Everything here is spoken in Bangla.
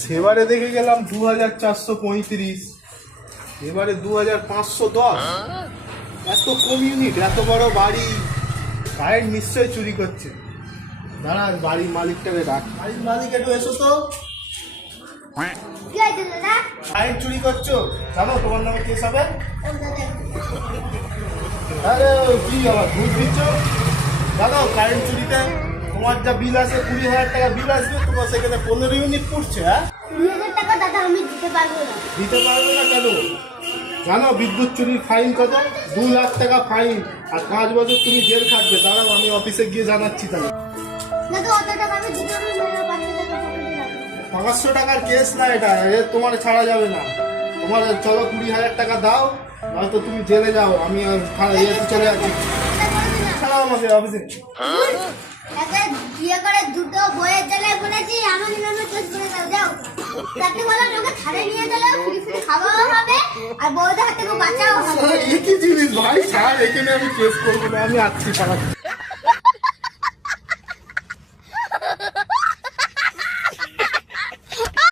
সেবারে দেখে গেলাম 2435, এবারে 2510। এত কম ইউনিট, এত বড় বাড়ি, কারেন্ট নিশ্চয়ই চুরি করছে। দাঁড়া, বাড়ির মালিকটাকে ডাক। বাড়ির মালিক একটু এসো তো। কারেন্ট চুরি করছো, জানো তোমার নামে কেস হবে। আরে কি আবার ঘুষ দিচ্ছ? জানো কারেন্ট চুরিতে তোমার যা বিল আছে 20,000 টাকা বিল আসবে, তোমার সেখানে 15 ইউনিট পড়ছে। হ্যাঁ, 20,000 টাকা দাদা আমি দিতে পারবো না। দিতে পারবে না কেন? জানো বিদ্যুৎ চুরির ফাইন কত? 2 লাখ টাকা ফাইন, আর 5 বছর তুমি জেল খাটবে। দাঁড়াও আমি অফিসে গিয়ে জানাচ্ছি। তাহলে দাদা অত টাকা আমি দিতে পারবো না, 500 টাকার কেস না এটা, তোমার ছাড়া যাবে না। তোমার চলো 20,000 টাকা দাও, নয়তো তুমি জেলে যাও। আমি চলে যাচ্ছি, ছাড়াও আমাকে অফিসে। বিয়ে করে দুটো বইয়ের জ্বালায় বলেছি আমার নামে কেস করে দাও, যাও। তাতে বললাম ওকে ছাড়ে নিয়ে গেলে ফ্রি ফ্রি খাওয়াও হবে আর বউদের হাত থেকে বাঁচাও হবে। একই জিনিস ভাই, স্যার এখানে আমি কেস করবো না, আমি আসছি।